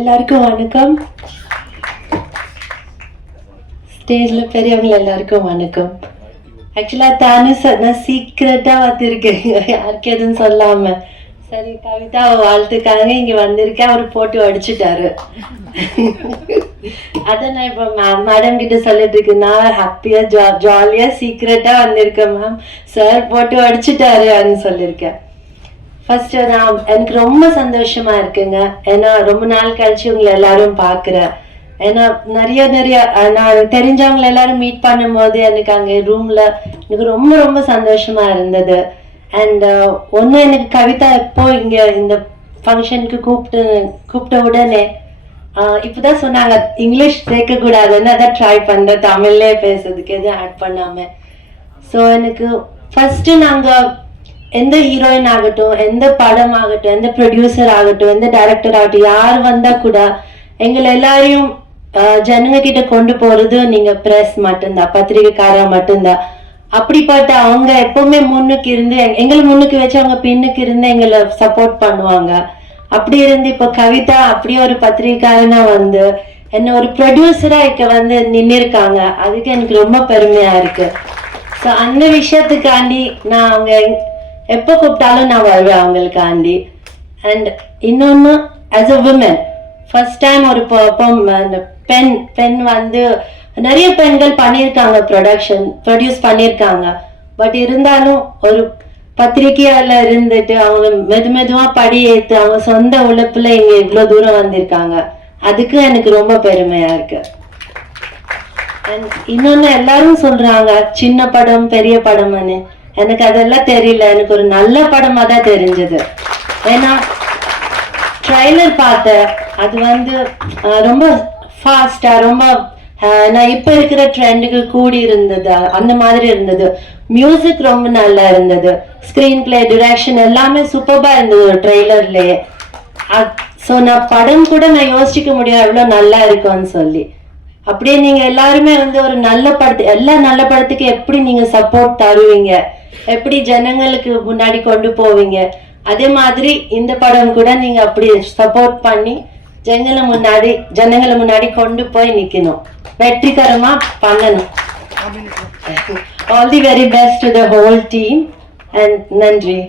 எல்லாருக்கும் வணக்கம். ஸ்டேஜில் பெரியவங்க எல்லாருக்கும் வணக்கம். ஆக்சுவலாக தானே சார் நான் சீக்கிரட்டாக வந்திருக்கேன். யாருக்கு எதுவும் சொல்லாம. சரி கவிதா வாழ்த்துக்காக இங்கே வந்திருக்கேன். அவர் போட்டு அடிச்சிட்டாரு அதை நான் இப்போ மேம் மேடம் கிட்ட சொல்லிட்டு இருக்கேன். நான் ஹாப்பியாக ஜா ஜாலியாக சீக்கிரட்டாக வந்திருக்கேன் மேம் சார் போட்டு அடிச்சிட்டாருன்னு சொல்லியிருக்கேன் ஃபர்ஸ்ட் நான் எனக்கு ரொம்ப சந்தோஷமா இருக்குங்க. ஏன்னா ரொம்ப நாள் கழிச்சு உங்களை எல்லாரும் பார்க்குறேன் ஏன்னா நிறைய நிறைய நான் தெரிஞ்சவங்களை எல்லாரும் மீட் பண்ணும்போது எனக்கு அங்கே ரூம்ல எனக்கு ரொம்ப ரொம்ப சந்தோஷமா இருந்தது. அண்ட் ஒன்று எனக்கு கவிதா எப்போ இங்க இந்த ஃபங்க்ஷனுக்கு கூப்பிட்டு கூப்பிட்ட உடனே இப்போதான் சொன்னாங்க. இங்கிலீஷ் சேர்க்கக்கூடாதுன்னு அதான் ட்ரை பண்ணுறேன் தமிழ்லேயே பேசுறதுக்கு எதுவும் ஆட் பண்ணாமல் ஸோ எனக்கு ஃபர்ஸ்ட் நாங்கள் எந்த ஹீரோயின் ஆகட்டும் எந்த படம் ஆகட்டும் எந்த ப்ரொடியூசர் ஆகட்டும் எந்த டைரக்டர் ஆகட்டும் யார் வந்தா கூட எங்களை எல்லாரையும் ஜனங்க கிட்ட கொண்டு போறது நீங்க பிரஸ் மட்டும்தான் பத்திரிகைக்காரா மட்டும்தான். அப்படிப்பட்ட அவங்க எப்பவுமே முன்னுக்கு இருந்து எங்களை முன்னுக்கு வச்சு அவங்க பின்னுக்கு இருந்து எங்களை சப்போர்ட் பண்ணுவாங்க. அப்படி இருந்து இப்போ கவிதா அப்படியே ஒரு பத்திரிகைக்காரனா வந்து என்ன ஒரு ப்ரொடியூசரா இங்க வந்து நின்னுருக்காங்க. அதுக்கு எனக்கு ரொம்ப பெருமையா இருக்கு. ஸோ அந்த விஷயத்துக்காண்டி நான் அவங்க எப்போ கூப்பிட்டாலும் நான் வருவேன் அவங்களுக்காண்டி. அண்ட் இன்னொன்று as a woman first time ஒரு அந்த பெண் பெண் வந்து நிறைய பெண்கள் பண்ணியிருக்காங்க ப்ரொடக்ஷன் ப்ரொடியூஸ் பண்ணியிருக்காங்க. பட் இருந்தாலும் ஒரு பத்திரிகையால இருந்துட்டு அவங்க மெது மெதுவா படி ஏத்து அவங்க சொந்த உழைப்புல இங்க இவ்வளவு தூரம் வந்திருக்காங்க. அதுக்கு எனக்கு ரொம்ப பெருமையா இருக்கு. இன்னொன்னு எல்லாரும் சொல்றாங்க சின்ன படம் பெரிய படம்னு. எனக்கு அதெல்லாம் தெரியல. எனக்கு ஒரு நல்ல படமா தான் தெரிஞ்சது. ஏன்னா ட்ரைலர் பார்த்தேன். அது வந்து ரொம்ப ஃபாஸ்டா ரொம்ப நான் இப்ப இருக்கிற ட்ரெண்டுக்கு கூடி இருந்தது. அந்த மாதிரி இருந்தது. மியூசிக் ரொம்ப நல்லா இருந்தது. ஸ்கிரீன் பிளே டிரெக்ஷன் எல்லாமே சூப்பர்பா இருந்தது ஒரு ட்ரெய்லர்லயே ஸோ நான் படம் கூட நான் யோசிக்க முடியும். அவ்வளோ நல்லா இருக்கும்னு சொல்லி. அப்படியே நீங்க எல்லாருமே வந்து ஒரு நல்ல படத்து எல்லா நல்ல படத்துக்கு எப்படி நீங்க சப்போர்ட் தருவீங்க? எப்படி ஜனங்களுக்கு முன்னாடி கொண்டு போவீங்க? அதே மாதிரி இந்த படம் கூட நீங்க அப்படி சப்போர்ட் பண்ணி ஜனங்களை முன்னாடி ஜனங்களை முன்னாடி கொண்டு போய் நிக்கணும். வெற்றிகரமா பண்ணணும். All the very best to the whole team and நன்றி.